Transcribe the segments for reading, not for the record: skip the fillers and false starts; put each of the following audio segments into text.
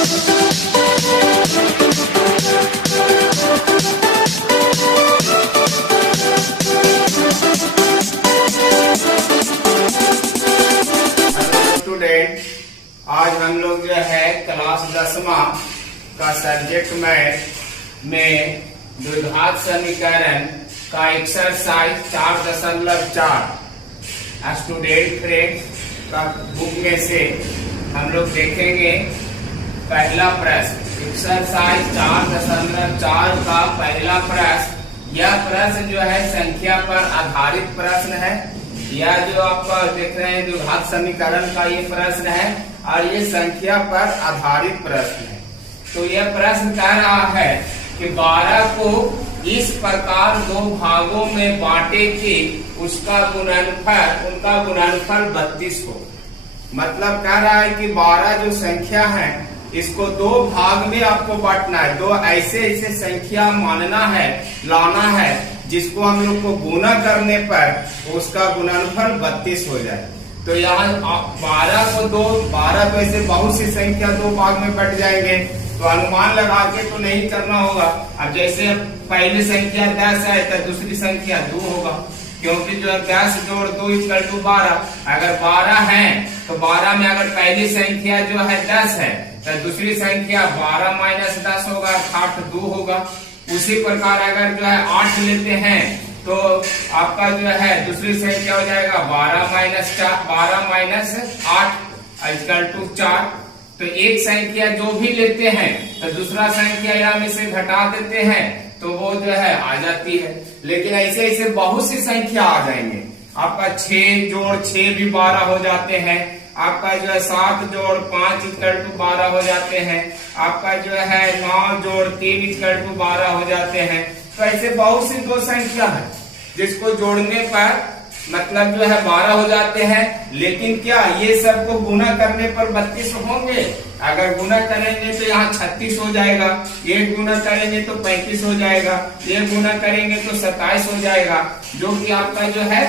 Student, आज हम लोग जो है क्लास 10वां का सब्जेक्ट मैथ में द्विघात समीकरण का एक्सरसाइज 4.4 स्टूडेंट फ्रेंड्स का बुक में से हम लोग देखेंगे। पहला प्रश्न एक्सरसाइज 4.4 का पहला प्रश्न। यह प्रश्न जो है संख्या पर आधारित प्रश्न है। यह जो आप देख रहे हैं द्विघात समीकरण का ये प्रश्न है और ये संख्या पर आधारित प्रश्न है। तो यह प्रश्न कह रहा है कि 12 को इस प्रकार दो भागों में बांटे कि उनका गुणनफल 32 हो। मतलब कह रहा है कि 12 जो संख्या है इसको दो भाग में आपको बांटना है। दो ऐसे संख्या मानना है, लाना है जिसको हम लोग को गुना करने पर उसका गुणनफल 32 हो जाए। तो यहाँ 12 तो ऐसे बहुत सी संख्या दो भाग में बट जाएंगे, तो अनुमान लगा के तो नहीं करना होगा। अब जैसे पहली संख्या 10 है तो दूसरी संख्या 2 होगा, क्योंकि जो 10 जोड़ 2 = 12। अगर 12 है तो 12 में अगर पहली संख्या जो है 10 है तो दूसरी संख्या 12 - 10 होगा, अर्थात 2 होगा। उसी प्रकार अगर जो है 8 लेते हैं तो आपका जो है दूसरी संख्या हो जाएगा 12 - 8 = 4। तो एक संख्या जो भी लेते हैं तो दूसरा संख्या यहाँ में से घटा देते हैं तो वो जो है आ जाती है। लेकिन ऐसे बहुत सी संख्या आ जाएंगे। आपका 6 जोड़ 6 भी 12 हो जाते हैं। आपका जो है 7 जोड़ 5 = 12 हो जाते हैं। आपका जो है 9 जोड़ 3 = 12 हो जाते हैं। तो ऐसे बहुत सी दो संख्या है जिसको जोड़ने पर मतलब जो है 12 हो जाते हैं। लेकिन क्या ये सबको गुना करने पर 32 होंगे? अगर गुना करेंगे तो यहाँ 36 हो जाएगा, ये गुना करेंगे तो 35 हो जाएगा, ये गुना करेंगे तो 27 हो जाएगा, जो कि आपका जो है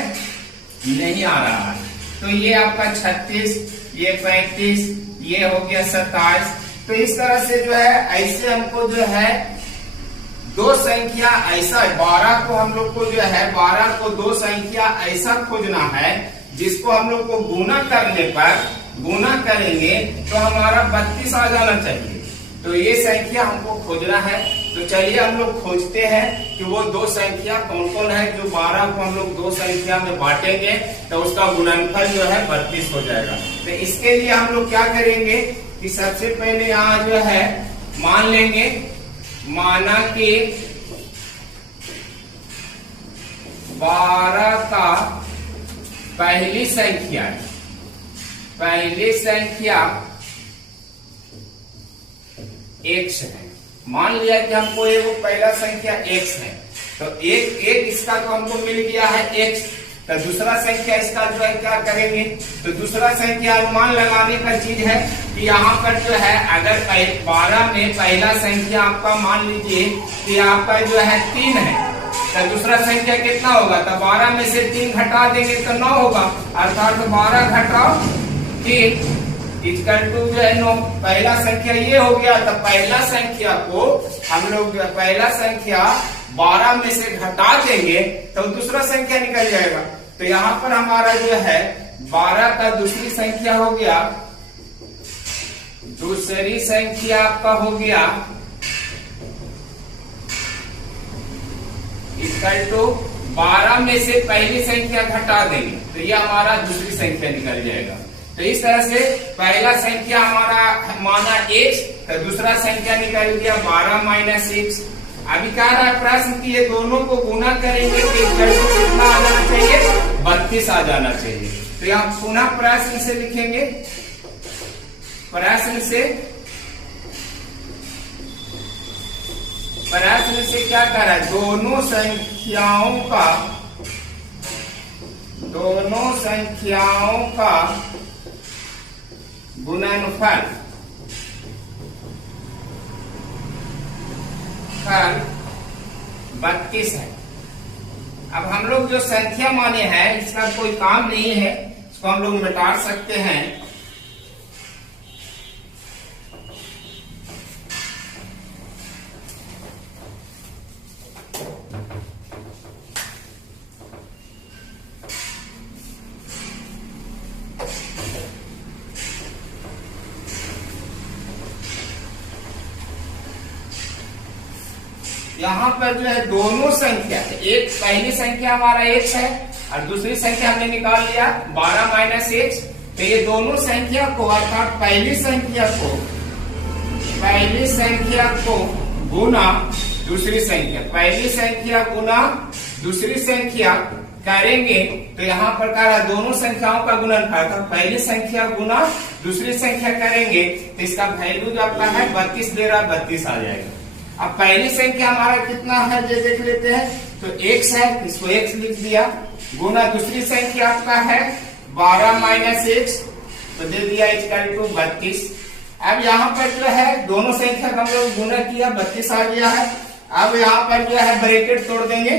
नहीं आ रहा है। तो ये आपका 36, ये 35, ये हो गया 27। तो इस तरह से जो है ऐसे हमको जो है दो संख्या ऐसा 12 को हम लोग को जो है 12 को दो संख्या ऐसा खोजना है जिसको हम लोग को गुना करने पर गुना करेंगे तो हमारा 32 आ जाना चाहिए। तो ये संख्या हमको खोजना है। तो चलिए हम लोग खोजते हैं कि वो दो संख्या कौन कौन है जो 12 को हम लोग दो संख्या में बांटेंगे तो उसका गुणनफल जो है 32 हो जाएगा। तो इसके लिए हम लोग क्या करेंगे कि सबसे पहले यहाँ जो है मान लेंगे, माना कि 12 का पहली संख्या x है। मान लिया कि हमको ये वो पहला संख्या x है, तो एक इसका तो हमको मिल गया है x। तो दूसरा संख्या इसका जो है क्या करेंगे, तो दूसरा संख्या अनुमान लगाने का चीज है कि यहाँ पर जो है अगर 12 में पहला संख्या आपका मान लीजिए कि आपका जो है 3 है, तो दूसरा संख्या कितना होगा, तो 12 में से 3 घटा देंगे तो 9 होगा, अर्थात 12 घटाओ 3 = जो है 9। पहला संख्या ये हो गया। तो पहला संख्या को हम लोग पहला संख्या 12 में से घटा देंगे तो दूसरा संख्या निकल जाएगा। तो यहाँ पर हमारा जो है 12 का दूसरी संख्या हो गया, दूसरी संख्या आपका हो गया = 12 में से पहली संख्या घटा देंगे तो ये हमारा दूसरी संख्या निकल जाएगा। तो इस तरह से पहला संख्या हमारा माना x, तो दूसरा संख्या निकल गया 12 - 6। अभी कह रहा है प्रश्न कि ये दोनों को गुना करेंगे तो कितना आ जाना चाहिए, 32 आ जाना चाहिए। तो यहाँ पुनः प्रश्न से लिखेंगे, प्रश्न से क्या कर रहा है, दोनों संख्याओं का गुणनफल 32 है। अब हम लोग जो संख्या माने हैं इसका कोई काम नहीं है, इसको हम लोग मिटा सकते हैं। यहाँ पर जो है दोनों संख्या, एक पहली संख्या हमारा x है और दूसरी संख्या हमने निकाल लिया 12 माइनस x। तो ये दोनों संख्या को अर्थात पहली संख्या को गुना दूसरी संख्या, पहली संख्या गुना दूसरी संख्या करेंगे तो यहाँ पर क्या है, दोनों संख्याओं का गुणनफल था, पहली संख्या गुना दूसरी संख्या करेंगे तो इसका वैल्यू जो आपका है 32 दे रहा, 32 आ जाएगा। अब पहली संख्या हमारा कितना है ये देख लेते हैं, तो x है, इसको x लिख दिया, गुना दूसरी संख्या आपका है 12 माइनस x, तो दे दिया इक्वल टू 32। अब यहाँ पर जो है दोनों संख्या का हम लोग गुना किया, 32 आ गया है। अब यहाँ पर जो है ब्रैकेट तोड़ देंगे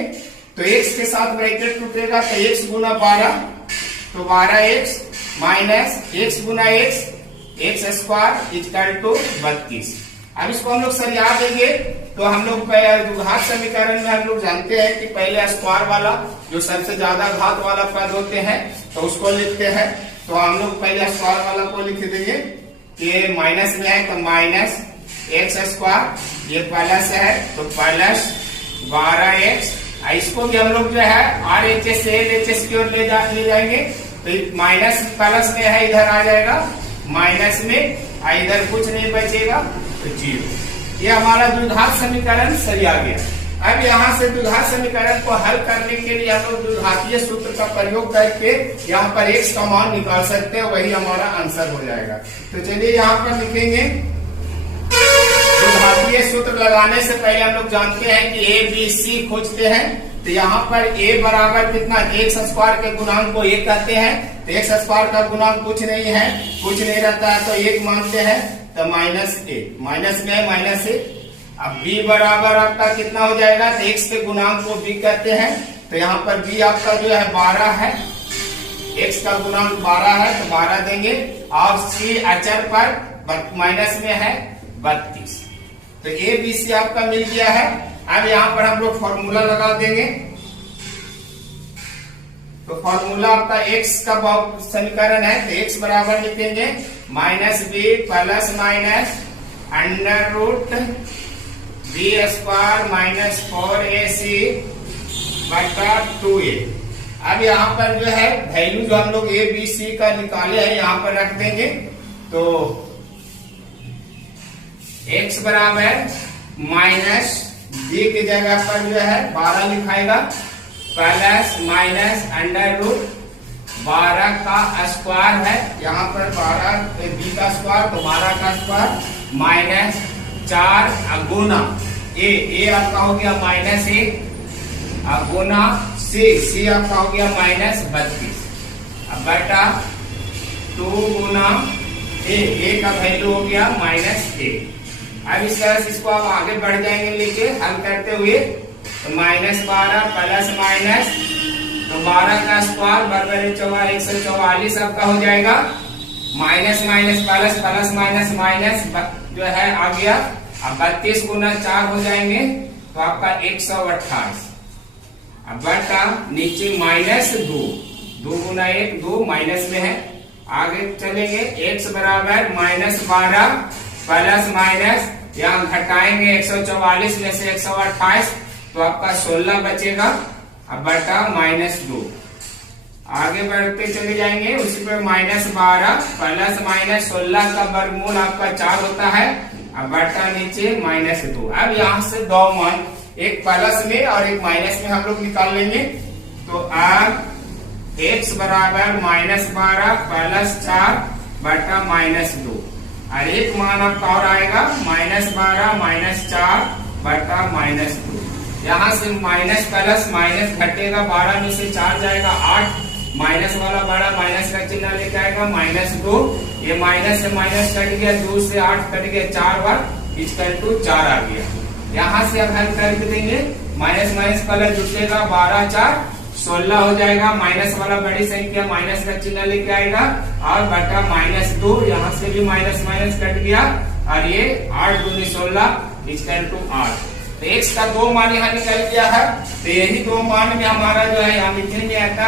तो x के साथ ब्रैकेट टूटेगा, तो x गुना 12 तो 12x माइनस x गुना x स्क्वायर इक्वल टू 32। अब इसको हम लोग सरिया देंगे तो हम लोग घात समीकरण में हम लोग जानते हैं कि पहले स्क्वायर वाला जो सबसे ज्यादा घात वाला पद होते हैं तो उसको लिखते हैं। तो हम लोग पहले स्क्वायर वाला को लिख देंगे, ये माइनस में है तो माइनस एक्स स्क्वायर, ये प्लस है तो प्लस 12x। इसको भी हम लोग जो है RHS से LHS की ओर ले जाएंगे तो माइनस प्लस में है, इधर आ जाएगा माइनस में, इधर कुछ नहीं बचेगा तो 0। ये हमारा द्विघात समीकरण सरिया गया। अब यहाँ से द्विघात समीकरण को हल करने के लिए हम लोग द्विघातीय सूत्र का प्रयोग करके यहाँ पर x का मान निकाल सकते हैं, वही हमारा आंसर हो जाएगा। तो चलिए यहाँ पर लिखेंगे, द्विघातीय सूत्र लगाने से पहले हम लोग जानते हैं कि a b c खोजते हैं। तो यहाँ पर a बराबर कितना, x स्क्वायर के गुणांक को 1 कहते हैं, तो x स्क्वायर का गुणांक कुछ नहीं है, कुछ नहीं रहता है तो 1 मानते हैं, तो माइनस a, माइनस में है माइनस a। अब b बराबर आपका कितना हो जाएगा, तो x के गुणांक को b कहते हैं, तो यहाँ पर b आपका जो है 12 है, x का गुणांक 12 है तो 12 देंगे, और c अचर पर माइनस में है 32। तो a b c आपका मिल गया है। अब यहाँ पर हम लोग फॉर्मूला लगा देंगे, तो फॉर्मूला आपका x का समीकरण है, तो x बराबर लिखेंगे minus b plus minus under root b square minus 4ac बटा 2a। अब यहाँ पर जो है वैल्यू जो हम लोग a b c का निकाले हैं यहाँ पर रख देंगे, तो x बराबर माइनस b की जगह पर जो है 12 लिखाएगा, प्लस माइनस अंडर रूट 12 का स्क्वायर है, यहाँ पर 12 b का स्क्वायर तो 12 का स्क्वायर माइनस 4 गुना a आपका हो गया माइनस 1 गुना c आपका हो गया माइनस 32, अब बटा 2 गुना a का वैल्यू हो गया माइनस 1। अब इस तरह से इसको आप आगे बढ़ जाएंगे लेके हल करते हुए, तो माइनस 12 प्लस माइनस तो 12 का स्क्वायर बराबर 144 आपका हो जाएगा, minus minus plus plus minus minus जो है आ गया। अब 32 गुना 4 हो जाएंगे तो आपका 128, अब बटा नीचे माइनस 2 गुना 1 2 माइनस में है, आगे चलेंगे x बराबर माइनस 12 प्लस माइनस यहाँ घटाएंगे 144 में से 128 तो आपका 16 बचेगा, अब बटा माइनस 2। आगे बढ़ते चले जाएंगे, उसी पर माइनस 12 प्लस माइनस 16 का वर्गमूल आपका 4 होता है, अब बटा नीचे माइनस 2। अब यहाँ से दो मान, एक प्लस में और एक माइनस में हम लोग निकाल लेंगे, तो अब x बराबर माइनस 12 प्लस 4 बटा माइनस 2, और एक मान आपका और आएगा माइनस 12 माइनस 4 बटा माइनस 2। यहाँ से माइनस प्लस माइनस घटेगा, 12 में से 4 जाएगा 8, माइनस वाला बड़ा माइनस का चिन्ह लेके आएगा माइनस 2, ये माइनस से माइनस कट गया, 2 से 8 कट गया, 4 बार इक्वल टू 4 आ गया। यहाँ से अब हल करके देंगे, माइनस माइनस प्लस जुटेगा, 12 4 16 हो जाएगा, माइनस वाला बड़ी संख्या माइनस का चिन्ह लेके आएगा, और बटा माइनस 2, यहाँ से भी माइनस माइनस कट गया, और ये 8 दूनी 16 इक्वल टू 8। तो x का 2 मान यहाँ निकल गया है, तो यही 2 मान में हमारा जो है यहाँ लिखने में आता,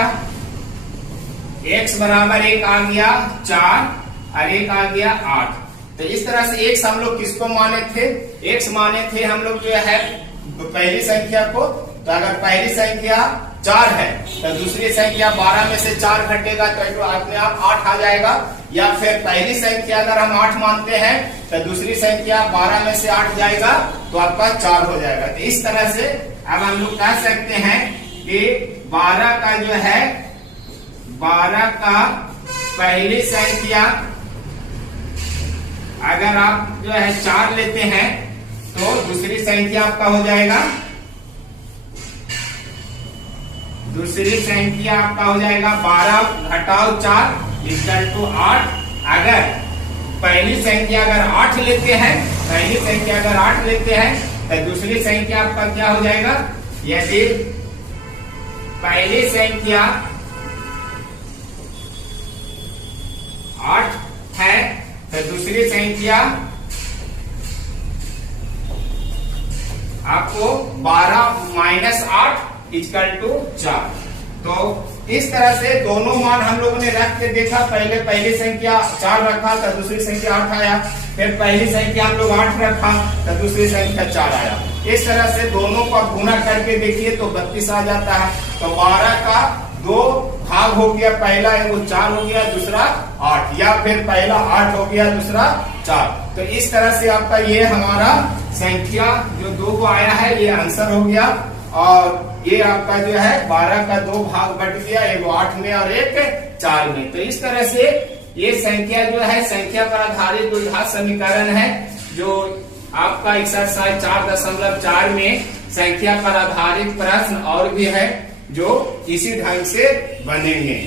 x बराबर 1 आ गया 4 और 1 आ गया 8। तो इस तरह से x हम लोग किसको माने थे, x माने थे हम लोग जो है पहली संख्या को, तो अगर पहली संख्या 4 है तो दूसरी संख्या 12 में से 4 घटेगा तो अपने आप 8 आ जाएगा। या फिर पहली संख्या अगर हम 8 मानते हैं तो दूसरी संख्या 12 में से 8 जाएगा तो आपका 4 हो जाएगा। तो इस तरह से अब हम लोग कह सकते हैं कि 12 का जो है 12 का पहली संख्या अगर आप जो है 4 लेते हैं तो दूसरी संख्या आपका हो जाएगा, दूसरी संख्या आपका हो जाएगा 12 घटाओ 4 इक्वल टू 8। अगर पहली संख्या अगर 8 लेते हैं, पहली संख्या अगर 8 लेते हैं तो दूसरी संख्या आपका क्या हो जाएगा, यदि पहली संख्या 8 है तो दूसरी संख्या आपको 12 माइनस 8 इक्वल टू 4। तो इस तरह से दोनों मान हम लोगों ने रख के देखा। पहले पहली संख्या 4 रखा तो दूसरी संख्या 8 आया, फिर पहली संख्या हम लोग 8 रखा तो दूसरी संख्या 4 आया। इस तरह से दोनों को गुणा करके देखिए तो 32 आ जाता है। तो 12 का 2 भाग हो गया, पहला वो 4 हो गया, दूसरा 8, या फिर पहला 8 हो गया, दूसरा 4। तो इस तरह से आपका ये हमारा संख्या जो 2 को आया है ये आंसर हो गया। और ये आपका जो है 12 का 2 भाग बट गया, एक 8 में और एक 4 में। तो इस तरह से ये संख्या जो है संख्या पर आधारित द्विघात समीकरण है, जो आपका एक्सरसाइज 4.4 में संख्या पर आधारित प्रश्न और भी है जो इसी ढंग से बनेंगे।